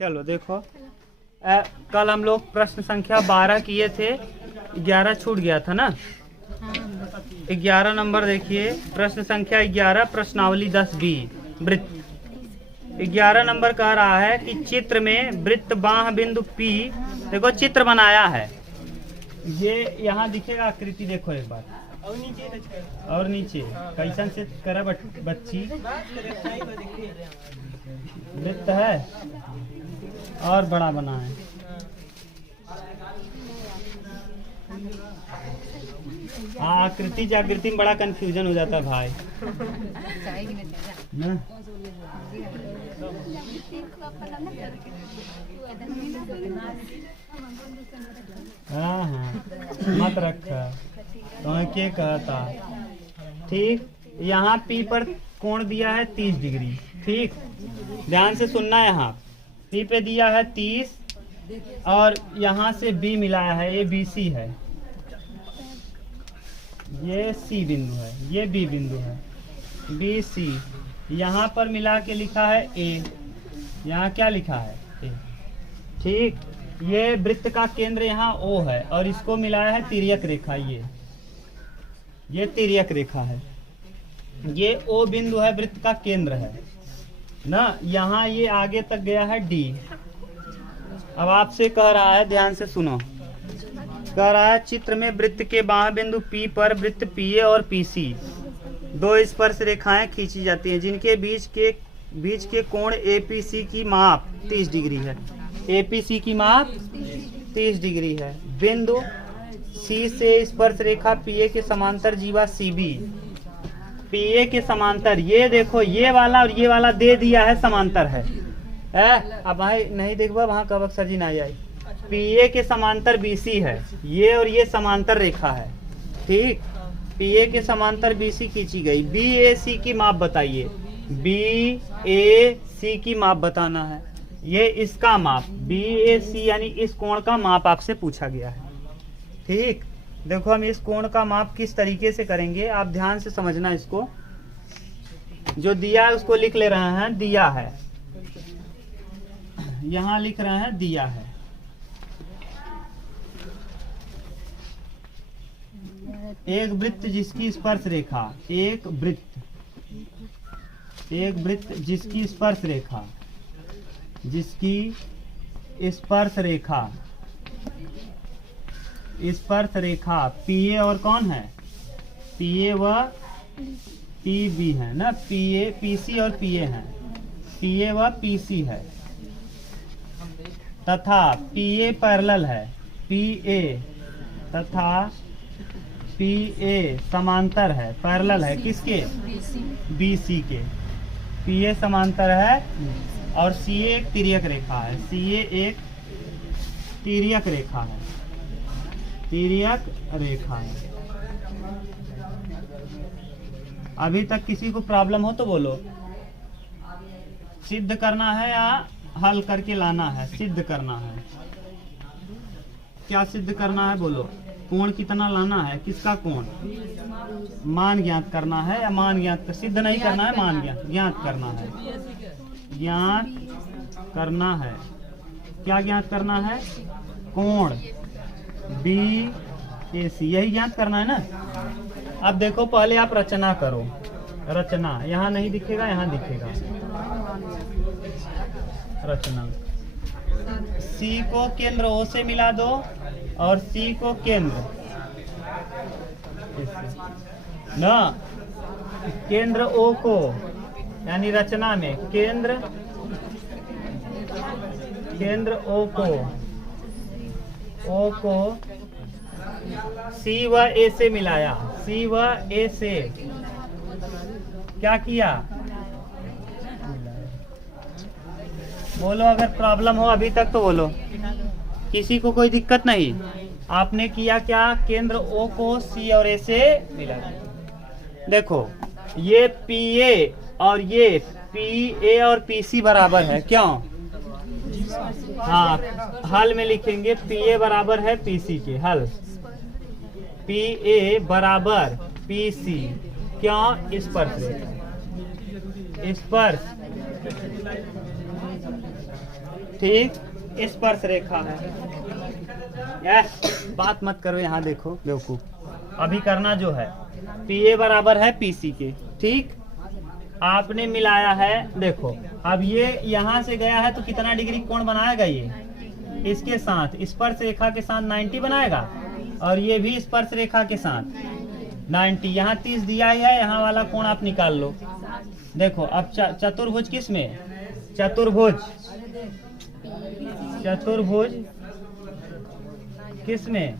चलो देखो, कल हम लोग प्रश्न संख्या 12 किए थे, 11 छूट गया था ना। 11 नंबर देखिए, प्रश्न संख्या 11, प्रश्नावली 10B, वृत्त। 11 नंबर कह रहा है कि चित्र में वृत्त बाह बिंदु P, देखो चित्र बनाया है, ये यहाँ दिखेगा आकृति, देखो एक बार और नीचे कैसन से करा बच्ची, वृत्त है और बड़ा बना है। आकृति जागृति में बड़ा कंफ्यूजन हो जाता है भाई ना। हाँ हाँ मत रखा तो क्या कहता। ठीक, यहाँ P पर कोण दिया है 30 डिग्री। ठीक, ध्यान से सुनना, यहाँ P पे दिया है 30 और यहाँ से B मिलाया है, ये BC है, ये C बिंदु है, ये B बिंदु है, BC। यहाँ पर मिला के लिखा है A, यहाँ क्या लिखा है A। ठीक, ये वृत्त का केंद्र यहाँ O है और इसको मिलाया है तिर्यक रेखा, ये तिर्यक रेखा है, ये O बिंदु है, वृत्त का केंद्र है ना। यहाँ ये आगे तक गया है D। अब आपसे कह रहा है, ध्यान से सुनो, कह रहा है चित्र में वृत्त के बाह बिंदु P पर वृत्त PA और PC दो स्पर्श रेखाएं खींची जाती हैं, जिनके बीच के कोण APC की माप 30 डिग्री है। APC की माप 30 डिग्री है। बिंदु C से स्पर्श रेखा PA के समांतर जीवा CB, PA के समांतर, ये देखो ये वाला और ये वाला दे दिया है, समांतर है। अब भाई नहीं देखबा वहाँ कब अक्सर जी ना जाए। PA के समांतर BC है, ये और ये समांतर रेखा है। ठीक, PA के समांतर BC खींची गई। BAC की माप बताइए, BAC की माप बताना है, ये इसका माप BAC यानी इस कोण का माप आपसे पूछा गया है। ठीक, देखो हम इस कोण का माप किस तरीके से करेंगे, आप ध्यान से समझना। इसको जो दिया है उसको लिख ले रहे हैं, दिया है, यहाँ लिख रहे हैं दिया है। एक वृत्त जिसकी स्पर्श रेखा, एक वृत्त जिसकी स्पर्श रेखा PA और कौन है, PA व PB है ना, PC और PA है, PA व PC है, तथा PA पैरेलल है, PA तथा PA समांतर है, पैरेलल है किसके, BC के। PA समांतर है और CA एक तिर्यक रेखा है, CA एक तिर्यक रेखा है, तिर्यक रेखा है। अभी तक किसी को प्रॉब्लम हो तो बोलो। सिद्ध करना है या हल करके लाना है? सिद्ध करना है। क्या सिद्ध करना है बोलो? कोण कितना लाना है, किसका कोण, मान ज्ञात करना है या मान ज्ञात, सिद्ध नहीं करना है, मान ज्ञात करना है, ज्ञात करना है। क्या ज्ञात करना है? कोण BAC, यही ज्ञात करना है ना। अब देखो पहले आप रचना करो, रचना यहाँ नहीं दिखेगा, यहाँ दिखेगा। रचना, C को केंद्र O से मिला दो और C को केंद्र ना, केंद्र O को, यानी रचना में केंद्र O को C व A से मिलाया, C व A से क्या किया, बोलो अगर प्रॉब्लम हो अभी तक तो बोलो, किसी को कोई दिक्कत नहीं। आपने किया क्या, केंद्र O को C और A से मिलाया। देखो ये PA और ये PA और PC बराबर है, क्यों? हाँ, हल में लिखेंगे PA बराबर है PC के, हल PA बराबर PC, क्यों? स्पर्श ठीक, स्पर्श रेखा है। बात मत करो, यहाँ देखो बेवकूफ, अभी करना जो है PA बराबर है PC के। ठीक, आपने मिलाया है, देखो अब ये यहाँ से गया है तो कितना डिग्री कोण बनाएगा ये, इसके साथ स्पर्श रेखा के साथ 90 बनाएगा, और ये भी स्पर्श रेखा के साथ 90। यहाँ 30 दिया ही है, यहाँ वाला कोण आप निकाल लो। देखो अब चतुर्भुज किस में, चतुर्भुज किस में,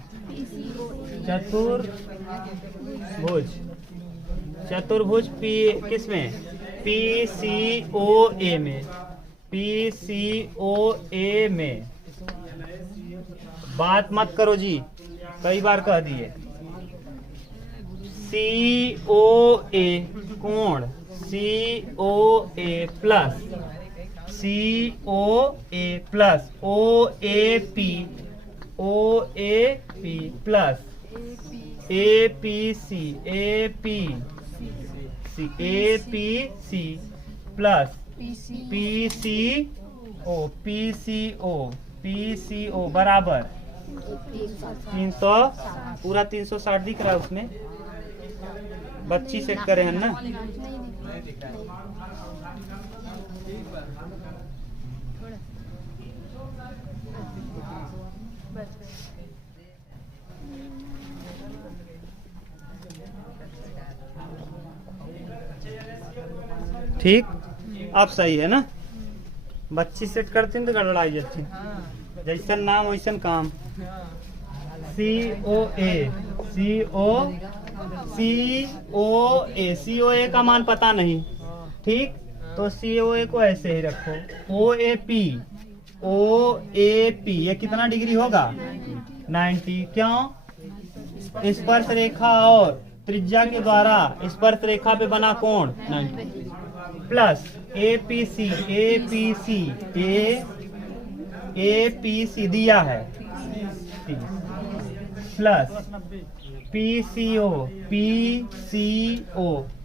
चतुर्भुज P किस में, PCOA में, PCOA में। बात मत करो जी, कई बार कह दिए। COA कोण, COA plus OAP plus APC plus PCO बराबर 300, पूरा 360 दिख रहा है उसमें, बच्ची सेट करे हैं ना। ठीक, अब सही है ना। बच्ची सेट करती तो गड़बड़ाई जाती, जैसा नाम वैसा काम। COA का मान पता नहीं, ठीक, तो COA को ऐसे ही रखो। OAP ये कितना डिग्री होगा, 90। क्यों, स्पर्श रेखा और त्रिज्या के द्वारा स्पर्श रेखा पे बना कोण 90, प्लस APC दिया है, प्लस PCO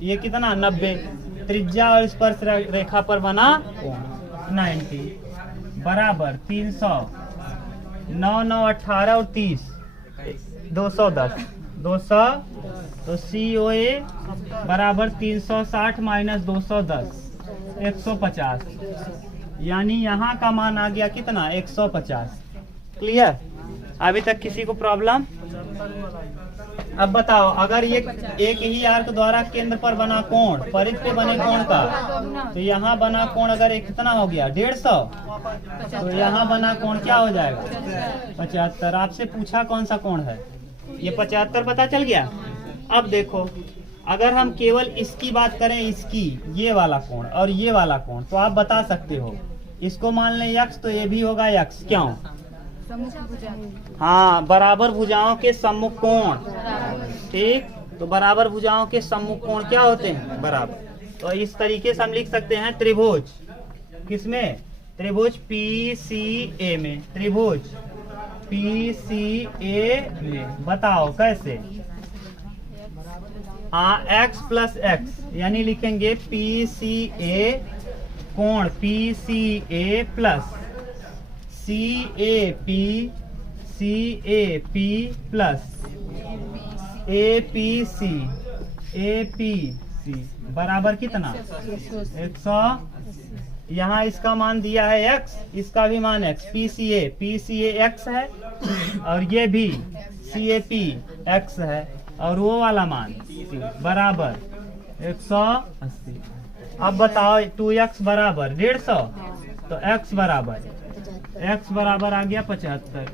ये कितना 90, त्रिज्या और स्पर्श रेखा पर बना कोण 90 बराबर 300, 9 9 18 और 30 210, 200। तो COA बराबर 360 माइनस 210 150, यानी यहाँ का मान आ गया कितना 150। क्लियर, अभी तक किसी को प्रॉब्लम? अब बताओ, अगर ये एक ही आर्क द्वारा केंद्र पर बना कोण, परिध पे बने कोण का, तो यहाँ बना कोण अगर एक कितना हो गया 150, तो यहाँ बना कोण क्या हो जाएगा 75। आपसे पूछा कौन सा कोण है, ये 75 पता चल गया। अब देखो, अगर हम केवल इसकी बात करें, इसकी ये वाला कोण और ये वाला कोण, तो आप बता सकते हो, इसको मान लें x तो ये भी होगा x। क्यों, हाँ, बराबर भुजाओं के सम्मुख कोण। ठीक, तो बराबर भुजाओं के सम्मुख कोण क्या होते हैं, बराबर। तो इस तरीके से हम लिख सकते हैं त्रिभुज किसमें, त्रिभुज PCA में, त्रिभुज PCA में। बताओ कैसे, x प्लस x, यानी लिखेंगे PCA कोण PCA plus CAP plus APC बराबर कितना 100। यहाँ इसका मान दिया है x, इसका भी मान x। PCA x है, और ये भी CAP x है, और वो वाला मान बराबर 180। अब बताओ 2x बराबर 150, तो x बराबर आ गया 75।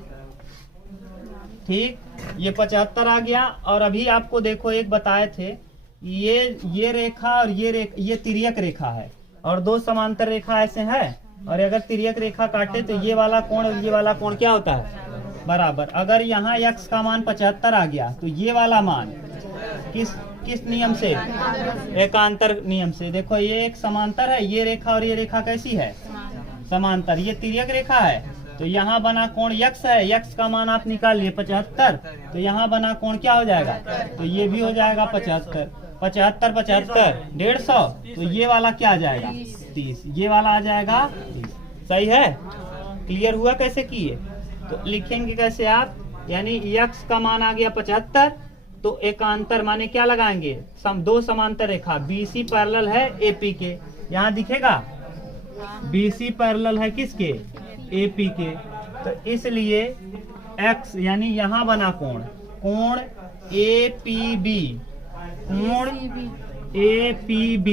ठीक, ये 75 आ गया। और अभी आपको देखो एक बताए थे, ये रेखा और ये तिर्यक रेखा है, और दो समांतर रेखा ऐसे है, और अगर तिर्यक रेखा काटे तो ये वाला कोण और ये वाला कोण क्या होता है, बराबर। अगर यहाँ x का मान 75 आ गया, तो ये वाला मान किस नियम से, एकांतर नियम से। देखो ये एक समांतर है, ये रेखा और ये रेखा कैसी है, समांतर। ये तिर्यक रेखा है, तो यहाँ बना कोण x है, x का मान आप निकाल लिए 75, तो यहाँ बना कोण क्या हो जाएगा, तो ये भी हो जाएगा 75। 75 150, तो ये वाला क्या आ जाएगा 30, ये वाला आ जाएगा 30। सही है। क्लियर हुआ कैसे किए? तो लिखेंगे कैसे आप, यानी यक्स का मान आ गया 75, तो एकांतर माने क्या लगाएंगे, दो समांतर रेखा BC पैरेलल है AP के, यहाँ दिखेगा BC पैरेलल है किसके, AP के, तो इसलिए x यानी यहाँ बना कोण, कोण APB, कोण APB,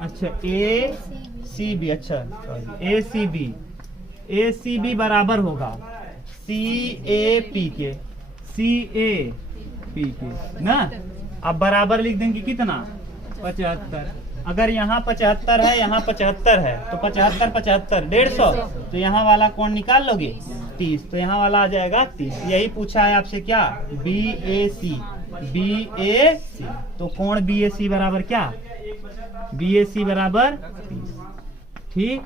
अच्छा ACB, अच्छा ACB बराबर होगा CAP के, CAP के ना। अब बराबर लिख देंगे कितना, 75। अगर यहाँ 75 है, यहाँ 75 है, तो 75 75 150, तो यहाँ वाला कोण निकाल लोगे 30, तो यहाँ वाला आ जाएगा 30। यही पूछा है आपसे क्या, BAC, तो कोण BAC बराबर क्या, BAC बराबर 30। ठीक,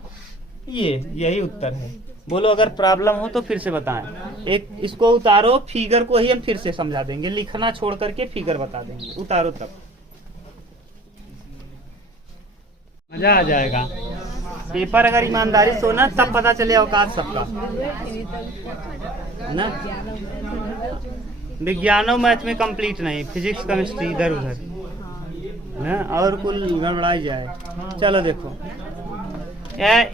यही उत्तर है। बोलो अगर प्रॉब्लम हो तो फिर से बताएं। एक इसको उतारो, फिगर को ही हम फिर से समझा देंगे, लिखना छोड़ करके फिगर बता देंगे, उतारो तब मजा आ जाएगा। पेपर अगर ईमानदारी से हो ना तब पता चले औकात सबका ना। विज्ञानों मैथ में कंप्लीट नहीं, फिजिक्स केमिस्ट्री इधर उधर ना, और कुल गड़बड़ाई जाए। चलो देखो,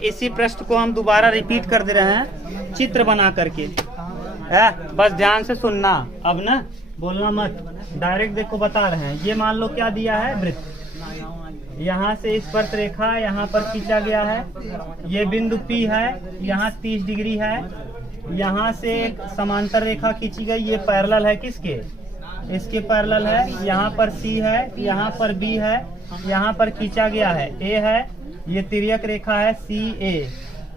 इसी प्रश्न को हम दोबारा रिपीट कर दे रहे हैं चित्र बना करके, बस ध्यान से सुनना, अब ना बोलना मत, डायरेक्ट देखो बता रहे हैं। ये मान लो क्या दिया है, वृत्त, यहाँ से स्पर्श रेखा यहाँ पर खींचा गया है, ये बिंदु P है, यहाँ 30 डिग्री है, यहाँ से एक समांतर रेखा खींची गई, ये पैरेलल है किसके, इसके पैरेलल है, यहाँ पर C है, यहाँ पर B है, यहाँ पर खींचा गया है A है, ये तिर्यक रेखा है CA,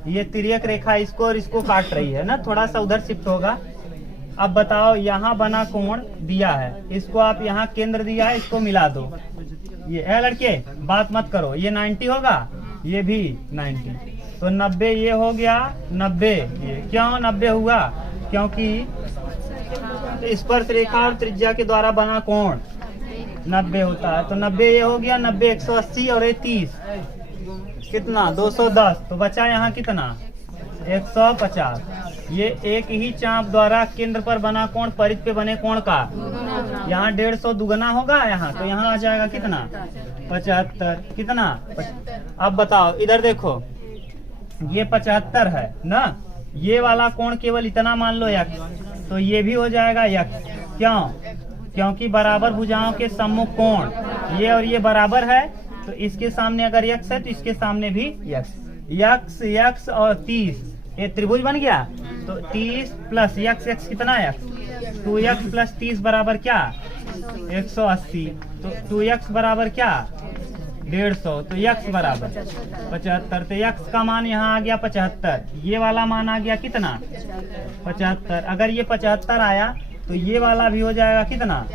ये तिर्यक रेखा इसको और इसको काट रही है ना, थोड़ा सा उधर शिफ्ट होगा। अब बताओ, यहाँ बना कोण दिया है, इसको आप यहाँ केंद्र दिया है, इसको मिला दो। ये लड़के बात मत करो, ये 90 होगा, ये भी 90, तो 90 ये हो गया, 90 ये, क्यों 90 हुआ, क्योंकि स्पर्श रेखा और त्रिज्या के द्वारा बना कोण 90 होता है, तो 90 ये हो गया, 90 180 और ये 30 कितना 210, तो बचा यहाँ कितना 150। ये एक ही चाप द्वारा केंद्र पर बना कोण परिध पे बने कोण का, यहाँ 150 दुगना होगा यहाँ, तो यहाँ आ जाएगा कितना 75, कितना। अब बताओ इधर देखो, ये 75 है ना, ये वाला कोण केवल इतना मान लो यक्स, तो ये भी हो जाएगा यक्स, क्यों, क्योंकि बराबर भुजाओं के सम्मुख कोण, ये और ये बराबर है, तो इसके सामने अगर यक्स है तो इसके सामने भी यक्स, यक्स यक्स और 30, ये त्रिभुज बन गया। तो 30 प्लस यक्स यक्स कितना यक्स, 2x प्लस 30 बराबर क्या 180, तो 2x बराबर क्या 150, तो यक्स बराबर 75, तो यक्स का मान यहाँ आ गया 75, ये वाला मान आ गया कितना 75। अगर ये 75 आया तो ये वाला भी हो जाएगा कितना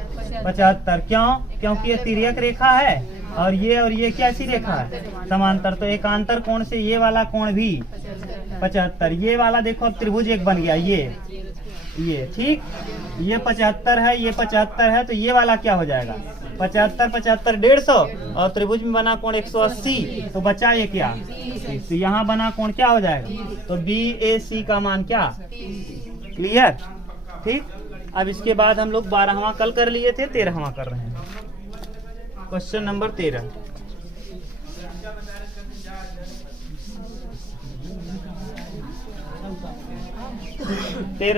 75, क्यों, क्योंकि ये तिर्यक रेखा है और ये कैसी रेखा है समांतर, तो एकांतर कोण से ये वाला कोण भी 75। ये वाला देखो अब त्रिभुज एक बन गया, ये ठीक, ये 75 है, ये 75 है, तो ये वाला क्या हो जाएगा 75 75 150, और त्रिभुज में बना कोण 180, तो बचा ये क्या, तो यहाँ बना कोण क्या हो जाएगा, तो BAC का मान क्या, क्लियर। ठीक, अब इसके बाद हम लोग 12वां कल कर लिए थे, 13वां कर रहे हैं। Question number 13,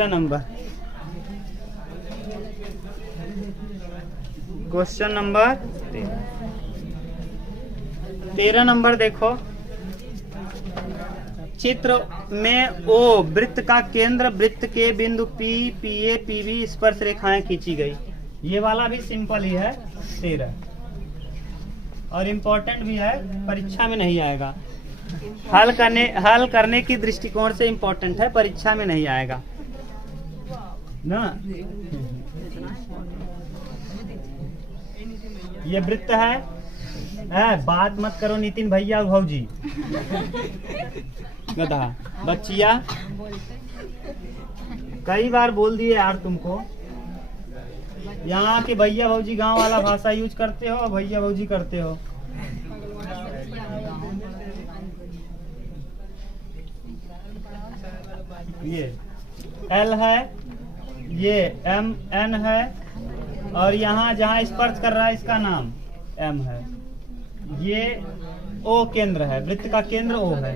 number question number 13 number देखो, चित्र में O वृत्त का केंद्र, वृत्त के बिंदु P, PA, PB स्पर्श रेखाएं खींची गई। ये वाला भी सिंपल ही है 13, और इम्पोर्टेंट भी है, परीक्षा में नहीं आएगा, हल करने की दृष्टिकोण से इम्पोर्टेंट है, परीक्षा में नहीं आएगा ना। ये वृत्त है, बात मत करो नितिन भैया भौजी गधा बच्चिया, कई बार बोल दिए यार तुमको, यहाँ के भैया भौजी गांव वाला भाषा यूज करते हो, भैया भौजी करते हो। ये L है, ये MN है, और यहाँ जहाँ स्पर्श कर रहा है इसका नाम M है। ये O केंद्र है, वृत्त का केंद्र O है।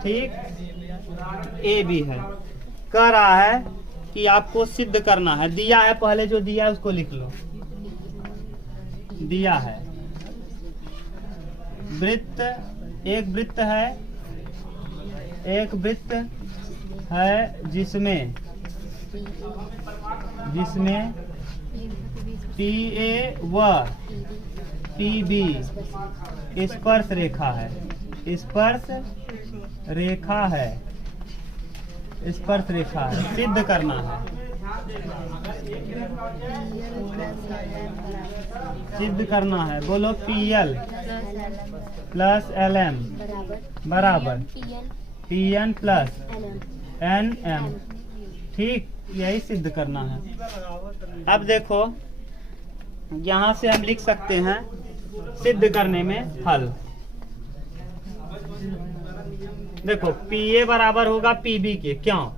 ठीक, AB है। कह रहा है कि आपको सिद्ध करना है, दिया है, पहले जो दिया है उसको लिख लो। दिया है वृत्त, एक वृत्त है जिसमें PA व PB स्पर्श रेखा है, सिद्ध करना है। बोलो PL प्लस LM बराबर PN प्लस NM। ठीक, यही सिद्ध करना है। अब देखो यहाँ से हम लिख सकते हैं सिद्ध करने में हल। देखो PA बराबर होगा PB के, क्यों?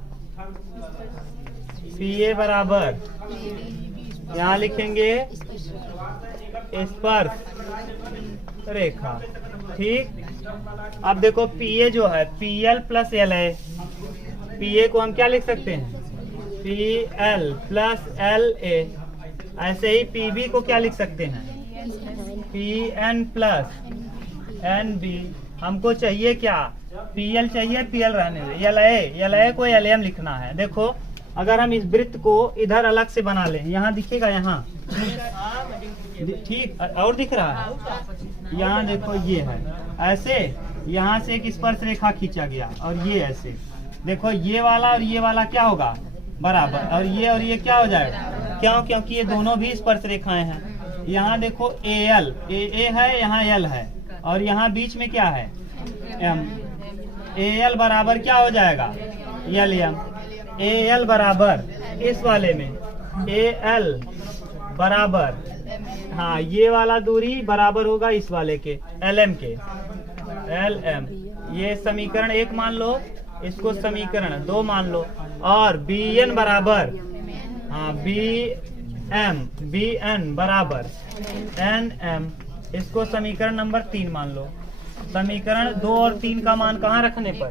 PA बराबर यहाँ लिखेंगे स्पर्श रेखा। ठीक, अब देखो PA जो है PL प्लस LA, PA को हम क्या लिख सकते हैं? PL plus LA। ऐसे ही PB को क्या लिख सकते हैं? PN plus NB। हमको चाहिए क्या? PL चाहिए, PL रहने दे, LA को LM लिखना है। देखो अगर हम इस वृत्त को इधर अलग से बना लें, यहाँ दिखेगा, यहाँ ठीक, और दिख रहा है, यहाँ देखो ये है ऐसे, यहाँ से एक स्पर्श रेखा खींचा गया और ये ऐसे। देखो ये वाला और ये वाला क्या होगा? बराबर, और ये क्या हो जाएगा? क्यों? क्योंकि ये दोनों भी स्पर्श रेखाएं हैं। यहाँ देखो AL, AA है, यहाँ L है, और यहाँ बीच में क्या है? M। AL बराबर क्या हो जाएगा? LM। AL बराबर इस वाले में AL बराबर, हाँ, ये वाला दूरी बराबर होगा इस वाले के LM के, LM। ये समीकरण 1 मान लो, इसको समीकरण 2 मान लो, और BN बराबर, हाँ, BN बराबर NM, इसको समीकरण नंबर 3 मान लो। समीकरण 2 और 3 का मान कहाँ रखने पर?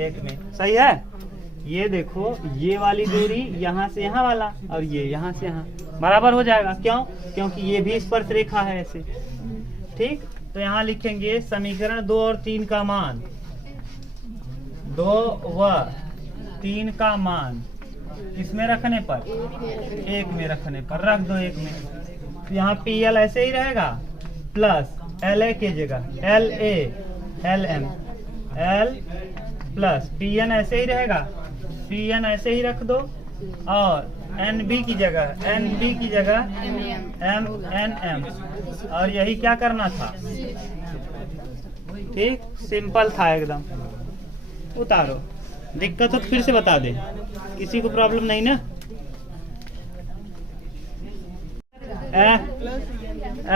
1 में। सही है। ये देखो ये वाली दूरी यहाँ से यहाँ वाला, और ये यहाँ से यहाँ बराबर हो जाएगा। क्यों? क्योंकि ये भी स्पर्श रेखा है ऐसे। ठीक, तो यहाँ लिखेंगे समीकरण 2 और 3 का मान, 2 व 3 का मान किसमें रखने पर? 1 में रखने पर। रख दो 1 में। तो यहाँ PL ऐसे ही रहेगा, प्लस LA की जगह LA LM, L plus PN ऐसे ही रहेगा, PN ऐसे ही रख दो, और NB की जगह NM, और यही क्या करना था? ठीक, सिंपल था एकदम। उतारो, दिक्कत हो तो फिर से बता दे, किसी को प्रॉब्लम नहीं ना?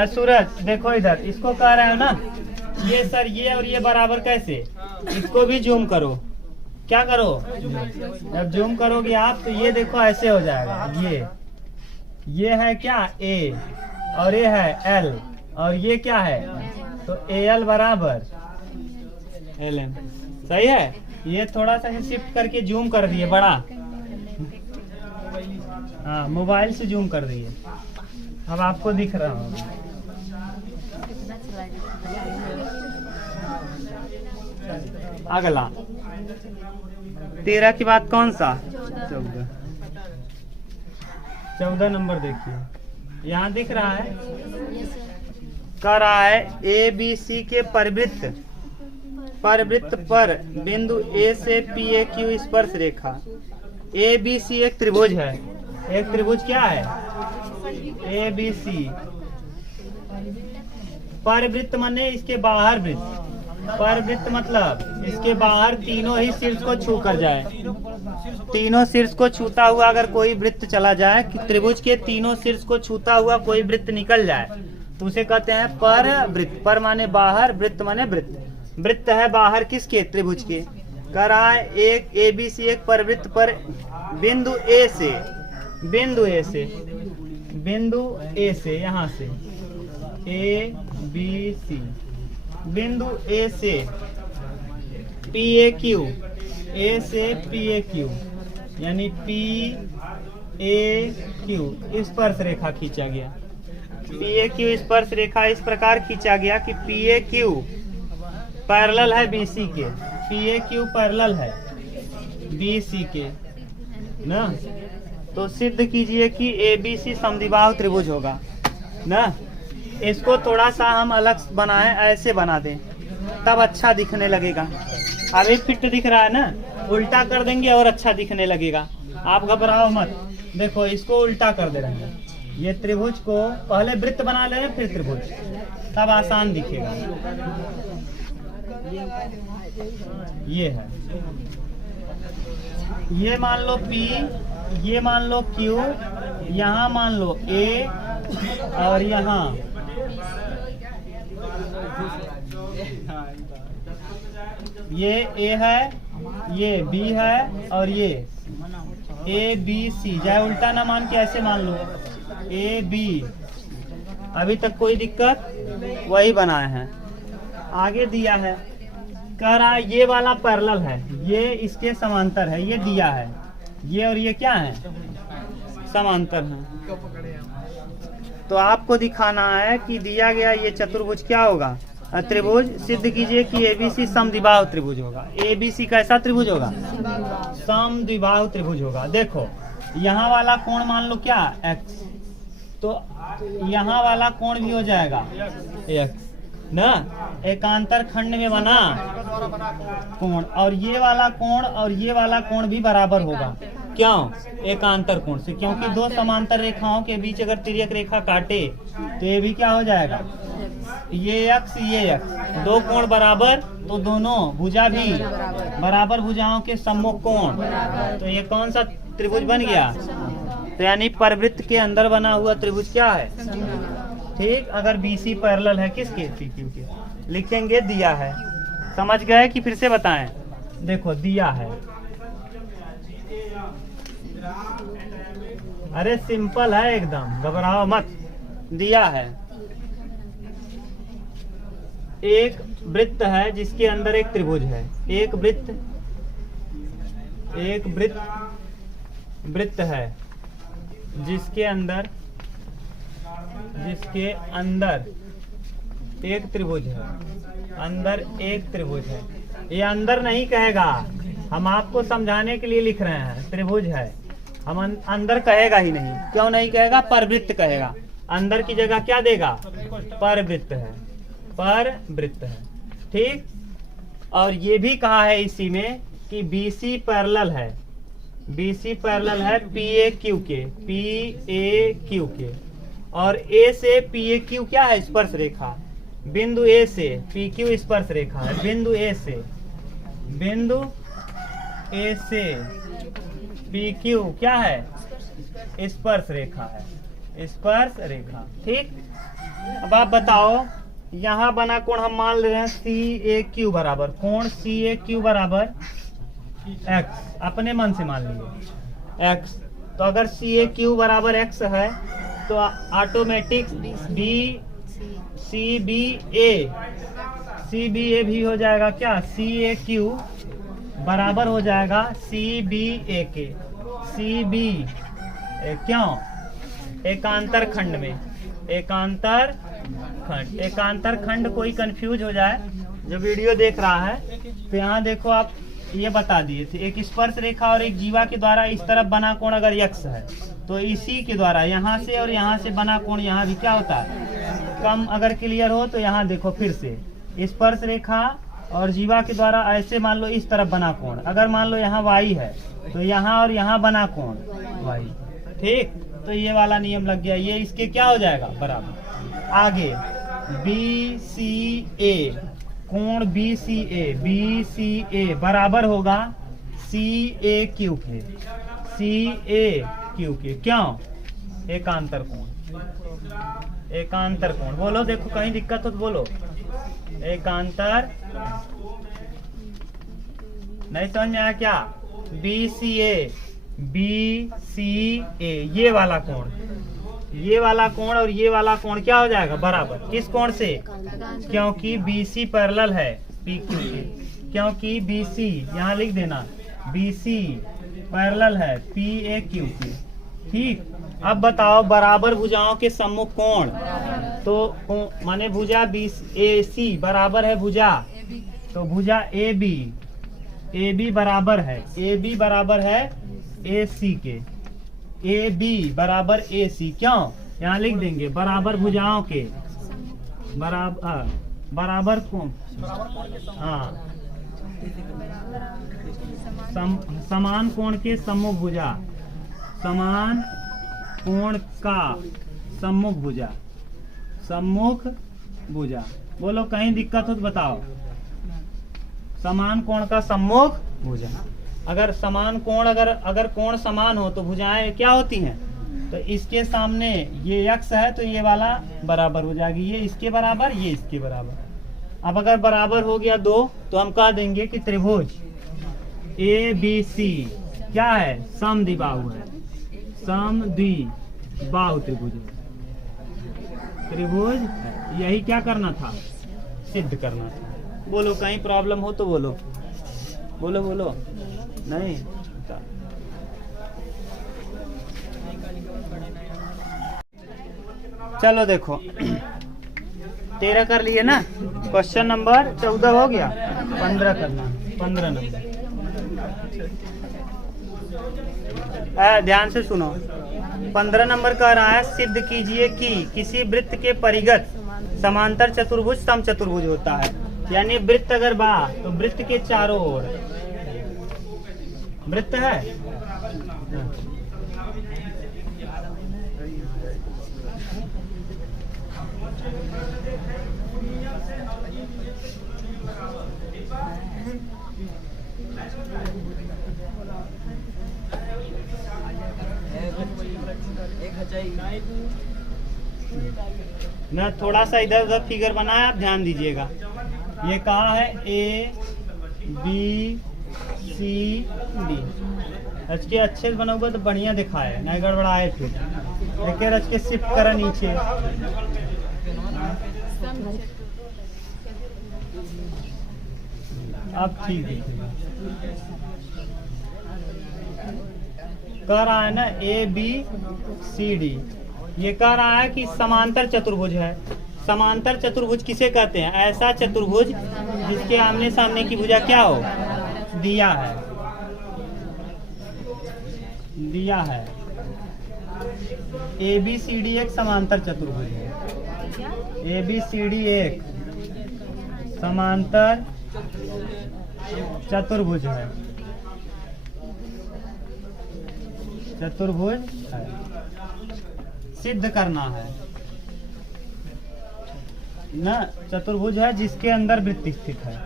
सूरज देखो इधर, इसको कह रहे हो ना, ये सर ये और ये बराबर कैसे? इसको भी जूम करो। क्या करो? जब जूम करोगे आप तो ये देखो ऐसे हो जाएगा। ये है क्या? A, और ये है L, और ये क्या है? तो AL बराबर LM। सही है। ये थोड़ा सा शिफ्ट करके जूम कर दिए बड़ा, हाँ, मोबाइल से जूम कर दिए, अब आपको दिख रहा होगा। अगला 13 की बात कौन सा? 14 नंबर देखिए, यहाँ दिख रहा है, कह रहा है ABC के परवृत्त पर बिंदु A से PAQ स्पर्श रेखा। ABC एक त्रिभुज है। एक त्रिभुज क्या है? ABC। परवृत्त माने इसके बाहर वृत्त। परवृत्त मतलब इसके बाहर तीनों ही शीर्ष को छू कर जाए। तीनों शीर्ष को छूता हुआ अगर कोई वृत्त चला जाए, त्रिभुज के तीनों शीर्ष को छूता हुआ कोई वृत्त निकल जाए तो उसे कहते हैं परवृत्त। पर माने बाहर, वृत्त माने वृत्त। वृत्त है बाहर किसके? त्रिभुज के। कह रहा है एक ABC एक परवृत्त पर बिंदु A से यहाँ से ABC बिंदु A से PAQ यानी PAQ स्पर्श रेखा खींचा गया। PAQ स्पर्श रेखा इस प्रकार खींचा गया कि PAQ पैरेलल है BC के, PAQ पैरेलल है BC के ना। तो सिद्ध कीजिए कि ABC समद्विबाहु त्रिभुज होगा ना। इसको थोड़ा सा हम अलग बनाएं, ऐसे बना दें तब अच्छा दिखने लगेगा। अभी फिट दिख रहा है ना, उल्टा कर देंगे और अच्छा दिखने लगेगा। आप घबराओ मत। देखो इसको उल्टा कर दे रहे हैं, ये त्रिभुज को पहले वृत्त बना ले फिर त्रिभुज, तब आसान दिखेगा। ये है, ये मान लो P, ये मान लो Q, यहाँ मान लो A और यहाँ ये A है, ये B है और ये ABC। चाहे उल्टा ना मान के ऐसे मान लो AB। अभी तक कोई दिक्कत? वही बनाए हैं। आगे दिया है, कह रहा है ये वाला पैरेलल है, ये इसके समांतर है, ये दिया है, ये और ये क्या है? समांतर है। तो आपको दिखाना है कि दिया गया ये चतुर्भुज क्या होगा? त्रिभुज। सिद्ध कीजिए कि ABC समद्विबाहु त्रिभुज होगा। ABC कैसा त्रिभुज होगा? समद्विबाहु त्रिभुज होगा। देखो यहाँ वाला कोण मान लो क्या? X, तो यहाँ वाला कोण भी हो जाएगा X ना। एकांतर खंड में बना कोण, और ये वाला कोण और ये वाला कोण भी बराबर होगा। क्यों? एकांतर कोण से, क्योंकि दो समांतर रेखाओं के बीच अगर तिर्यक रेखा काटे तो ये भी क्या हो जाएगा? ये X ये X, दो कोण बराबर तो दोनों भुजा भी बराबर, भुजाओं के सम्मुख कोण। तो ये कौन सा त्रिभुज बन गया? तो यानी परवृत्त के अंदर बना हुआ त्रिभुज क्या है? ठीक। अगर BC पैरेलल है किसके? PQ के। लिखेंगे दिया है। समझ गए कि फिर से बताएं? देखो दिया है, अरे सिंपल है एकदम, घबराओ मत। दिया है एक वृत्त है जिसके अंदर एक त्रिभुज है। एक वृत्त है जिसके अंदर एक त्रिभुज है। अंदर एक त्रिभुज है। ये अंदर नहीं कहेगा, हम आपको समझाने के लिए लिख रहे हैं। त्रिभुज है, हम अंदर कहेगा ही नहीं। क्यों नहीं कहेगा? परवृत्त कहेगा। अंदर की जगह क्या देगा? परवृत्त है, परवृत्त है। ठीक। और ये भी कहा है इसी में कि BC पैरेलल है, BC पैरेलल है PAQ के, और A से PAQ क्या है? स्पर्श रेखा। बिंदु A से PQ स्पर्श रेखा है। बिंदु A से PQ क्या है? स्पर्श रेखा है, स्पर्श रेखा। ठीक। अब आप बताओ, यहाँ बना कोण हम मान ले रहे हैं CAQ बराबर, कोण CAQ बराबर X, अपने मन से मान लीजिए X। तो अगर CAQ बराबर X है तो ऑटोमेटिक CBA भी हो जाएगा क्या? CAQ बराबर हो जाएगा CBA के। क्यों? एकांतर खंड में, एकांतर खंड कोई कंफ्यूज हो जाए जो वीडियो देख रहा है तो यहाँ देखो, आप ये बता दिए थे, एक स्पर्श रेखा और एक जीवा के द्वारा इस तरफ बना कोण अगर X है तो इसी के द्वारा यहाँ से और यहाँ से बना कोण यहाँ भी क्या होता है? कम। अगर क्लियर हो तो यहाँ देखो फिर से, स्पर्श रेखा और जीवा के द्वारा ऐसे मान लो इस तरफ बना कोण, अगर मान लो यहाँ Y है तो यहाँ और यहाँ बना कोण Y। ठीक। तो ये वाला नियम लग गया, ये इसके क्या हो जाएगा? बराबर। आगे BCA, कोण BCA बराबर होगा CAQ के। क्यों? एकांतर कोण। बोलो, देखो कहीं दिक्कत हो तो बोलो। एकांतर नहीं समझ में आया क्या? BCA, BCA ये वाला कोण, ये वाला कोण और ये वाला कोण क्या हो जाएगा? बराबर। किस कोण से? क्योंकि BC पैरेलल है PQ के, क्योंकि BC यहाँ लिख देना, BC पैरेलल है PAQ के। ठीक, अब बताओ बराबर भुजाओं के सम्मुख कोण, तो माने भुजा BAC बराबर है भुजा, तो भुजा AB बराबर है, AB बराबर है AC के, AB बराबर AC। क्यों? यहाँ लिख देंगे बराबर भुजाओं के, बराबर कोण, हाँ समान कोण के सम्मुख भुजा, समान कोण का सम्मुख भुजा, सम्मुख भुजा। बोलो कहीं दिक्कत हो तो बताओ। समान कोण का सम्मुख भुजा। अगर समान कोण, अगर कोण समान हो तो भुजाएं क्या होती हैं? तो इसके सामने ये x है तो ये वाला बराबर हो जाएगी, ये इसके बराबर, ये इसके बराबर। अब अगर बराबर हो गया दो तो हम कह देंगे कि त्रिभुज ABC क्या है? समद्विबाहु है, समद्विबाहु त्रिभुज। त्रिभुज यही क्या करना था? सिद्ध करना था। बोलो कहीं प्रॉब्लम हो तो बोलो, बोलो बोलो। नहीं, चलो देखो 13 कर लिए ना, क्वेश्चन नंबर 14 हो गया, 15 करना, 15 नंबर। ध्यान से सुनो, 15 नंबर कह रहा है सिद्ध कीजिए कि किसी वृत्त के परिगत समांतर चतुर्भुज समचतुर्भुज होता है। यानी वृत्त अगर बा तो वृत्त के चारों ओर, वृत्त है मैं थोड़ा सा इधर उधर फिगर बनाया, आप ध्यान दीजिएगा। ये कहा है ABCD। रच के अच्छे से बनोगे तो बढ़िया दिखाए, नहीं गड़बड़ाए फिर। देखिए रच के शिफ्ट करा नीचे, अब ठीक है। कह रहा है ना ABCD, ये कह रहा है कि समांतर चतुर्भुज है। समांतर चतुर्भुज किसे कहते हैं? ऐसा चतुर्भुज जिसके आमने सामने की भुजा क्या हो? दिया है, दिया है। ABCD एक समांतर चतुर्भुज है। ABCD एक समांतर चतुर्भुज है, चतुर्भुज है। सिद्ध करना है ना, चतुर्भुज है जिसके अंदर वृत्त स्थित है,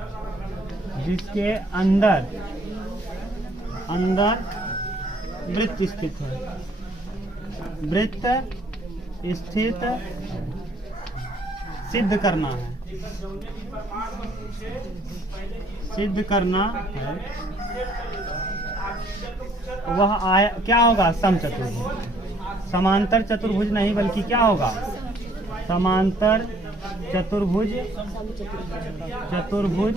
जिसके अंदर वृत्त स्थित है, वृत्त स्थित। सिद्ध करना है, सिद्ध करना है। वह आया क्या होगा? समचतुर्भुज। समांतर चतुर्भुज नहीं बल्कि क्या होगा? समांतर चतुर्भुज, चतुर्भुज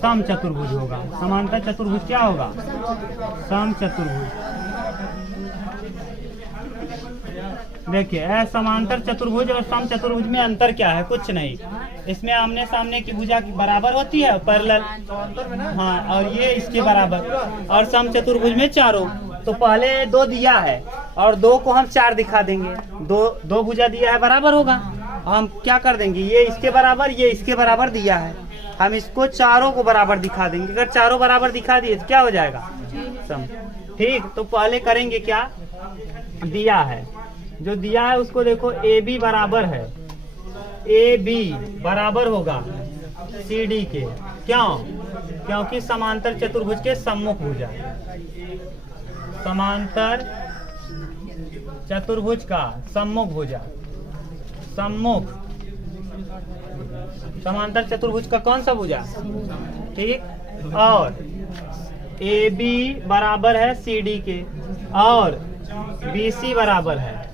समचतुर्भुज होगा। समांतर चतुर्भुज क्या होगा? समचतुर्भुज। देखिए समांतर चतुर्भुज और समचतुर्भुज में अंतर क्या है? कुछ नहीं। इसमें आमने सामने की भुजा की बराबर होती है, पैरेलल, हाँ, और ये इसके बराबर। और समचतुर्भुज में चारों, तो पहले 2 दिया है और 2 को हम 4 दिखा देंगे। दो भुजा दिया है, बराबर होगा। हम क्या कर देंगे? ये इसके बराबर, ये इसके बराबर दिया है, हम इसको चारों को बराबर दिखा देंगे। अगर चारों बराबर दिखा दिए तो क्या हो जाएगा? सम। ठीक, तो पहले करेंगे क्या? दिया है, जो दिया है उसको देखो, AB बराबर है, AB बराबर होगा CD के। क्यों? क्योंकि समांतर चतुर्भुज के सम्मुख भुजा, समांतर चतुर्भुज का सम्मुख भुजा, सम्मुख समांतर चतुर्भुज का कौन सा भुजा? ठीक, और ए बी बराबर है सी डी के और बी सी बराबर है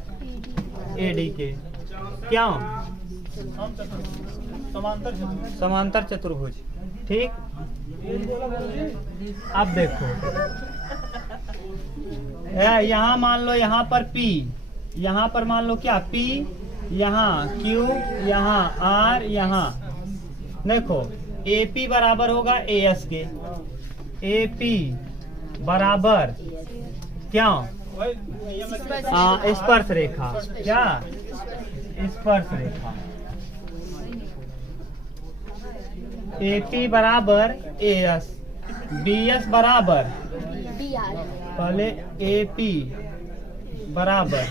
ए डी के। क्यों? समांतर चतुर्भुज। ठीक, अब देखो यहाँ मान लो यहाँ पर P, यहाँ पर मान लो क्या P, यहाँ Q, यहाँ R, यहाँ देखो AP बराबर होगा AS के। AP बराबर क्या? स्पर्श रेखा। क्या? स्पर्श रेखा। AP बराबर AS, BS बराबर, पहले AP बराबर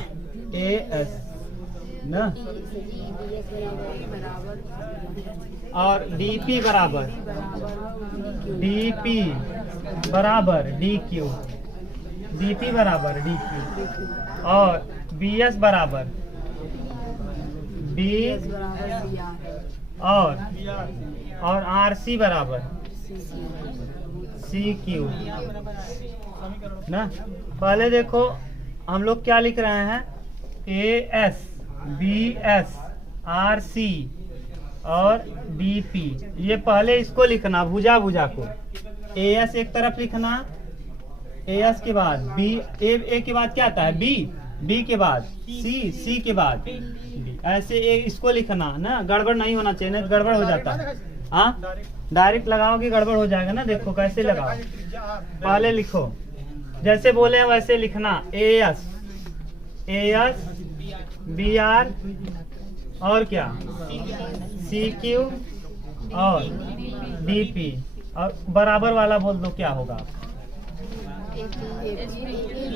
AS ना, और DP बराबर DP बराबर DQ, DP बराबर DQ और BS बराबर B और RC बराबर CQ ना। पहले देखो हम लोग क्या लिख रहे हैं, AS BS RC और BP। ये पहले इसको लिखना भुजा भुजा को। AS एक तरफ लिखना, AS के बाद B, A के बाद क्या आता है B, B के बाद C के बाद B। ऐसे इसको लिखना ना, गड़बड़ नहीं होना चाहिए, नहीं गड़बड़ हो जाता है। हाँ, डायरेक्ट लगाओगे गड़बड़ हो जाएगा ना। देखो कैसे लगाओ, पहले लिखो जैसे बोले वैसे लिखना। AS BR और क्या CQ और DP और बराबर वाला बोल दो क्या होगा।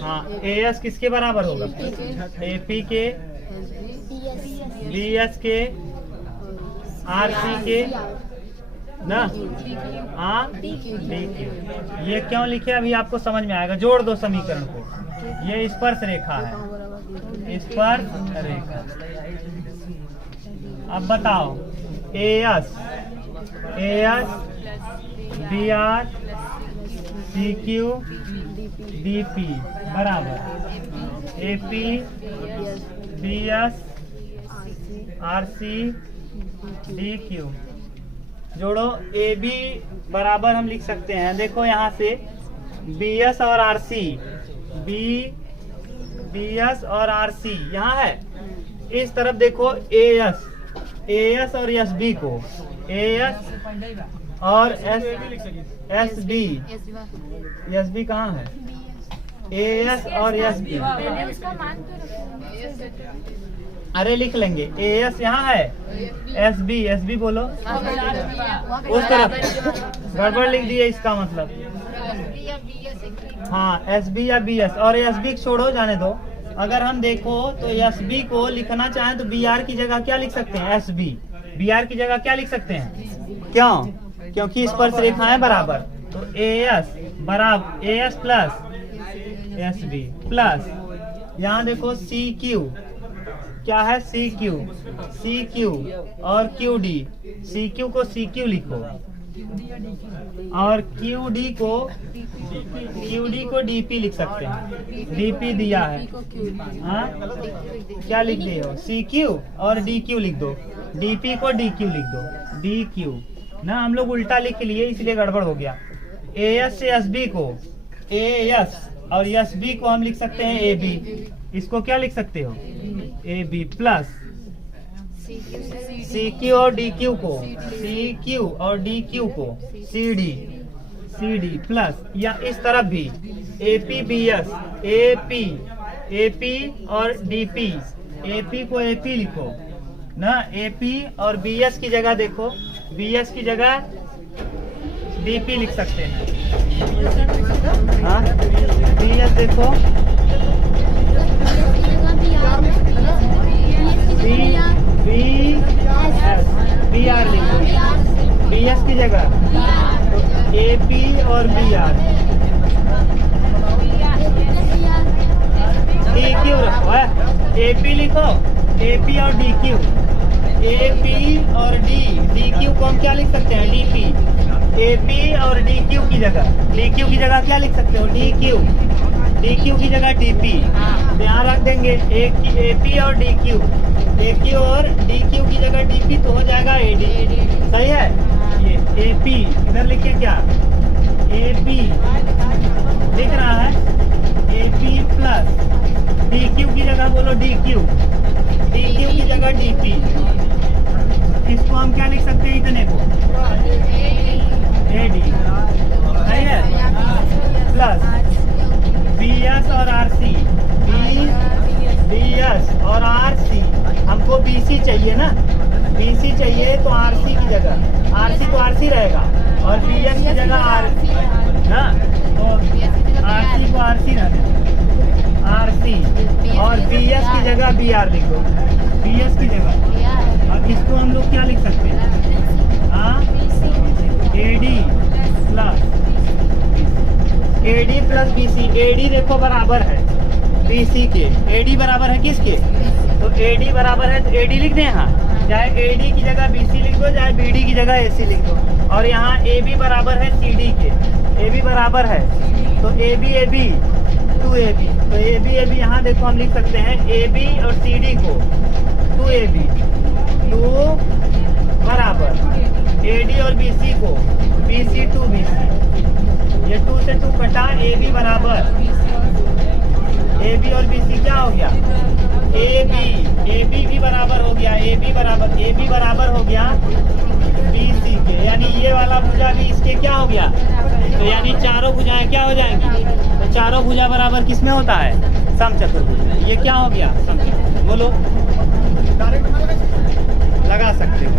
हाँ, AS किसके बराबर होगा? AP के, BS के, RC के ना, हाँ DQ। ये क्यों लिखे अभी आपको समझ में आएगा। जोड़ दो समीकरण को। ये स्पर्श रेखा है, स्पर्श रेखा। अब बताओ AS BR CQ DP बराबर AP BS RC DQ। जोड़ो। AB बराबर हम लिख सकते हैं, देखो यहाँ से BS और RC, BS और RC यहाँ है। इस तरफ देखो AS और SB को, AS और SB, SB कहाँ है? AS और SB, अरे लिख लेंगे। AS यहाँ है, SB बोलो उस तरफ, गड़बड़ लिख दिए इसका मतलब। हाँ, SB या BS और SB छोड़ो, जाने दो। अगर हम देखो तो SB को लिखना चाहें तो BR की जगह क्या लिख सकते हैं? SB। BR की जगह क्या लिख सकते हैं? क्यों? क्योंकि स्पर्श रेखाएं बराबर। तो AS बराबर AS प्लस SB प्लस यहाँ देखो CQ क्या है? CQ और QD। CQ को CQ लिखो और QD को DP लिख सकते हैं। DP दिया है, हाँ क्या लिख दिए हो? CQ और DQ लिख दो, DP को DQ लिख दो, DQ ना। हम लोग उल्टा लिख लिए इसलिए गड़बड़ हो गया। AS से SB को AS और SB को हम लिख सकते हैं AB। इसको क्या लिख सकते हो? AB प्लस CQ और DQ को, CQ और DQ को CD प्लस, या इस तरफ भी AP BS, AP और DP, AP को AP लिखो ना। AP और BS की जगह देखो, BS की जगह DP लिख सकते हैं। हाँ, BS देखो BR लिखो, BS की जगह तो AP और BR, DQ रखो है। AP लिखो, AP और DQ, AP और DQ को हम क्या लिख सकते हैं? DP। AP और DQ की जगह, DQ की जगह क्या लिख सकते हो? DQ की जगह DP, यहाँ रख देंगे AP और DQ, AQ और DQ की जगह DP तो हो जाएगा AD। सही है। ये AP इधर लिखिए क्या, AP लिख रहा है, AP प्लस DQ की जगह बोलो DQ की जगह DP। इसको हम क्या लिख सकते हैं? इतने को AD, सही है, प्लस BS और RC, BS और RC, हमको BC चाहिए ना, BC चाहिए तो RC की जगह, RC तो RC रहेगा और BS की जगह RC ना, तो RC को RC रहने, RC और BS की जगह BR लिख दो, BS की जगह। और इसको हम लोग क्या लिख सकते हैं? AD plus BC। AD देखो बराबर है BC के, AD बराबर है किसके? तो AD बराबर है तो AD लिख दें यहाँ, चाहे AD की जगह BC लिख दो, चाहे BD की जगह AC लिख दो। और यहाँ AB बराबर है CD के, AB बराबर है तो AB 2AB, तो AB यहाँ देखो हम लिख सकते हैं AB और CD को 2AB, 2 बराबर AD और BC को BC 2BC, ये 2 से 2 कटा, AB बराबर, AB और BC क्या हो गया? AB भी बराबर हो गया, AB बराबर हो गया BC के, यानी ये वाला भुजा भी इसके क्या हो गया? तो यानी चारों भुजाएं क्या हो जाएंगी? तो चारों भुजा बराबर किसमें होता है? समचतुर्भुज। ये क्या हो गया? समचतुर्भुज। बोलो, लगा सकते हो।